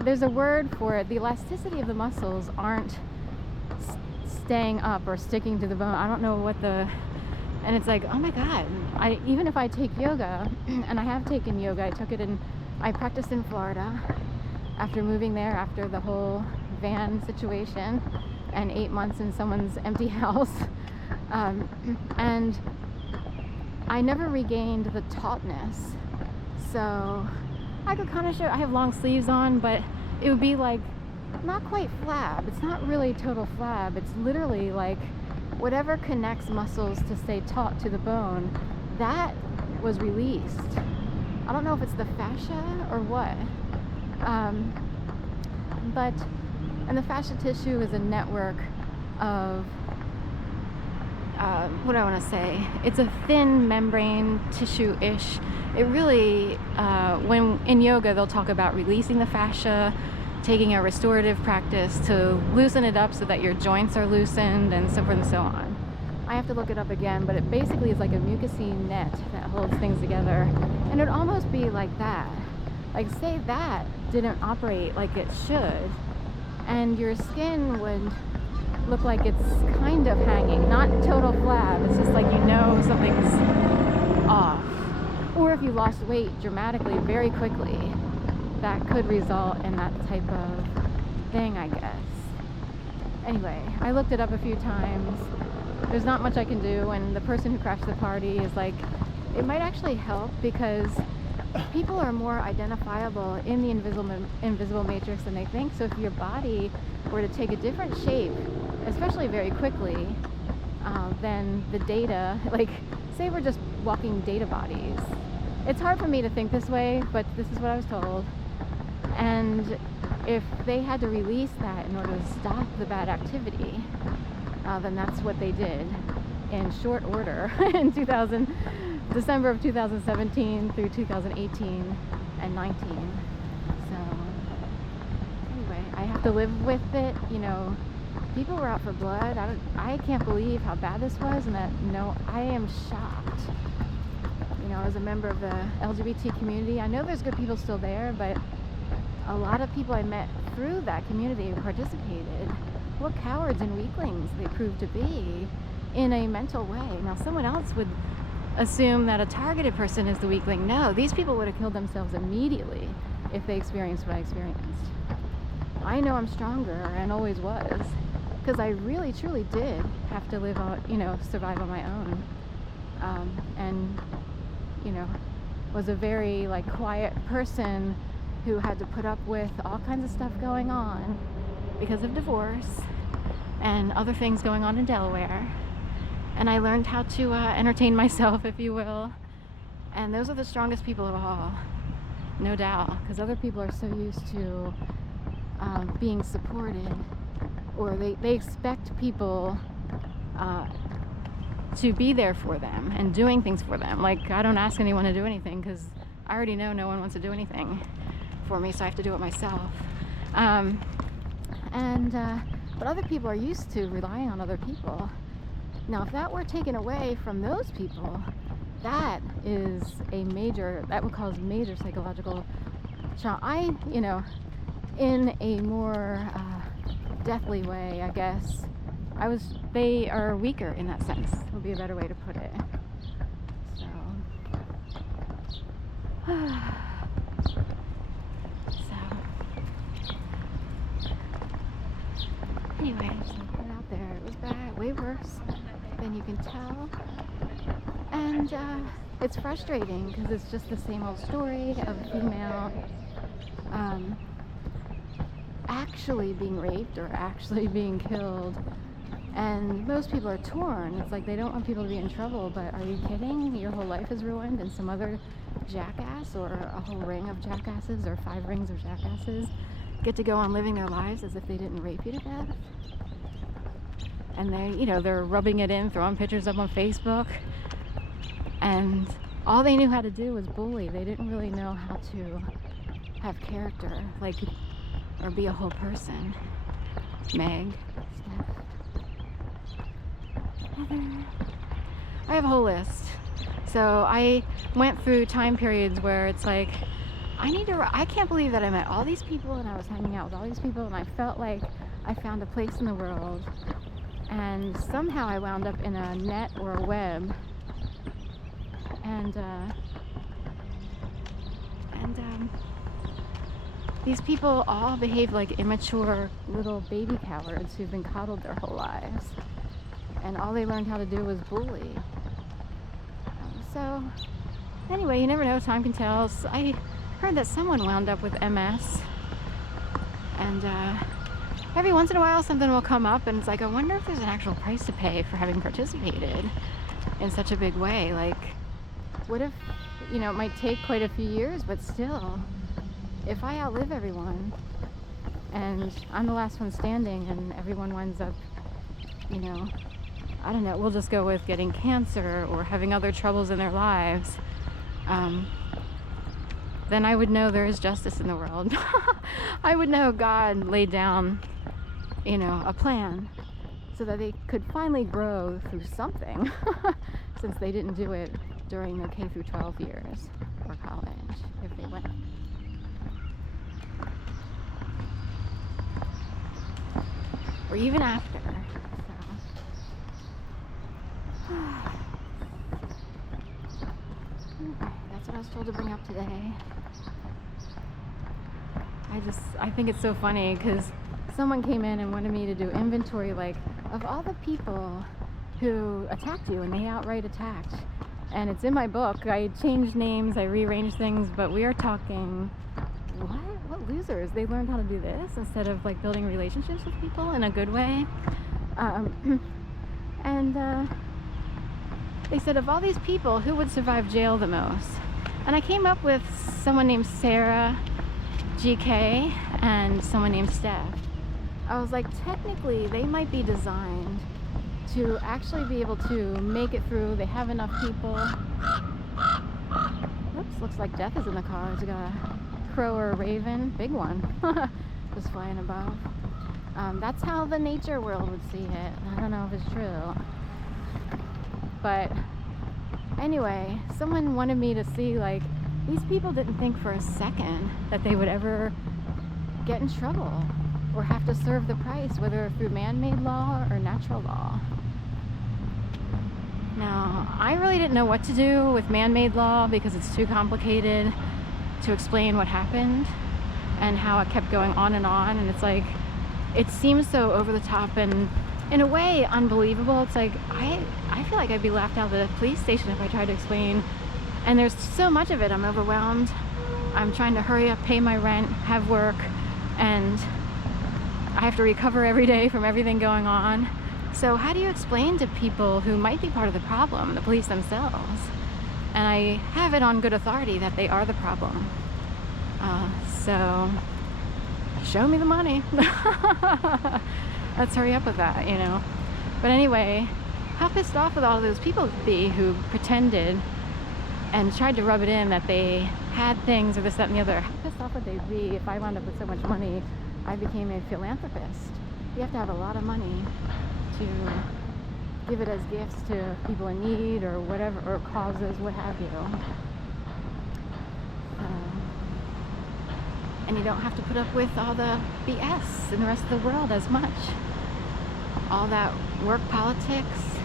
There's a word for it. The elasticity of the muscles aren't staying up or sticking to the bone. I don't know what and it's like, oh my god, even if I take yoga, and I have taken yoga, I practiced in Florida after moving there after the whole van situation and 8 months in someone's empty house, and I never regained the tautness. So I could kind of show, I have long sleeves on, but it would be like not quite flab. It's not really total flab. It's literally like whatever connects muscles to stay taut to the bone, that was released. I don't know if it's the fascia or what, and the fascia tissue is a network of what do I want to say? It's a thin membrane tissue-ish. It really, when in yoga they'll talk about releasing the fascia, taking a restorative practice to loosen it up so that your joints are loosened, and so forth and so on. I have to look it up again, but it basically is like a mucousy net that holds things together, and it'd almost be like that. Like, say that didn't operate like it should, and your skin would look like it's kind of hanging, not total flab. It's just like, you know, something's off. Or if you lost weight dramatically very quickly, that could result in that type of thing, I guess. Anyway, I looked it up a few times. There's not much I can do, and the person who crashed the party is like, it might actually help because people are more identifiable in the invisible matrix than they think. So if your body were to take a different shape, especially very quickly, then the data, like, say we're just walking data bodies. It's hard for me to think this way, but this is what I was told. And if they had to release that in order to stop the bad activity, then that's what they did in short order in December of 2017 through 2018 and 19. So anyway, I have to live with it. You know, people were out for blood. I can't believe how bad this was, and that, no, I am shocked. You know, as a member of the LGBT community, I know there's good people still there, but a lot of people I met through that community who participated, what cowards and weaklings they proved to be in a mental way. Now, someone else would assume that a targeted person is the weakling. No, these people would have killed themselves immediately if they experienced what I experienced. I know I'm stronger, and always was, because I really truly did have to live on, you know, survive on my own, and you know, was a very like quiet person who had to put up with all kinds of stuff going on because of divorce and other things going on in Delaware. And I learned how to entertain myself, if you will. And those are the strongest people of all, no doubt, because other people are so used to being supported, or they expect people to be there for them and doing things for them. Like, I don't ask anyone to do anything because I already know no one wants to do anything for me, so I have to do it myself. But other people are used to relying on other people. Now, if that were taken away from those people, that would cause major psychological challenge. You know, in a more deathly way, I guess, they are weaker in that sense, would be a better way to put it. So, anyway, just put it out there. It was bad, way worse than you can tell. And it's frustrating because it's just the same old story of a female actually being raped or actually being killed. And most people are torn. It's like they don't want people to be in trouble, but are you kidding? Your whole life is ruined, and some other jackass or a whole ring of jackasses or 5 rings of jackasses get to go on living their lives as if they didn't rape you to death. And they're rubbing it in, throwing pictures up on Facebook. And all they knew how to do was bully. They didn't really know how to have character, like, or be a whole person. Meg, Steph, Heather. I have a whole list. So I went through time periods where it's like I can't believe that I met all these people and I was hanging out with all these people and I felt like I found a place in the world, and somehow I wound up in a net or a web, and these people all behave like immature little baby cowards who've been coddled their whole lives, and all they learned how to do was bully. So anyway, you never know, time can tell. So I heard that someone wound up with MS, and every once in a while something will come up and it's like, I wonder if there's an actual price to pay for having participated in such a big way. Like, what if, you know, it might take quite a few years, but still, if I outlive everyone and I'm the last one standing and everyone winds up, you know, I don't know, we'll just go with getting cancer or having other troubles in their lives, then I would know there is justice in the world. I would know God laid down, you know, a plan so that they could finally grow through something since they didn't do it during their K through 12 years or college, if they went. Or even after. That's what I was told to bring up today. I think it's so funny because someone came in and wanted me to do inventory, like, of all the people who attacked you, and they outright attacked. And it's in my book. I changed names, I rearranged things, but we are talking, what losers? They learned how to do this instead of like building relationships with people in a good way. They said, of all these people, who would survive jail the most? And I came up with someone named Sarah, GK, and someone named Steph. I was like, technically they might be designed to actually be able to make it through. They have enough people. Oops, looks like Death is in the car. It's got a crow or a raven, big one, just flying above. That's how the nature world would see it. I don't know if it's true. But anyway, someone wanted me to see, like, these people didn't think for a second that they would ever get in trouble or have to serve the price, whether through man-made law or natural law. Now, I really didn't know what to do with man-made law because it's too complicated to explain what happened and how it kept going on, and it's like, it seems so over the top and in a way unbelievable. It's like, I feel like I'd be laughed out of the police station if I tried to explain, and there's so much of it. I'm overwhelmed. I'm trying to hurry up, pay my rent, have work, and I have to recover every day from everything going on. So how do you explain to people who might be part of the problem, the police themselves? And I have it on good authority that they are the problem. So show me the money. Let's hurry up with that, you know. But anyway, how pissed off would all those people be who pretended and tried to rub it in that they had things or this, that, and the other? How pissed off would they be if I wound up with so much money I became a philanthropist? You have to have a lot of money to give it as gifts to people in need or whatever, or causes, what have you. And you don't have to put up with all the BS in the rest of the world as much. All that work politics,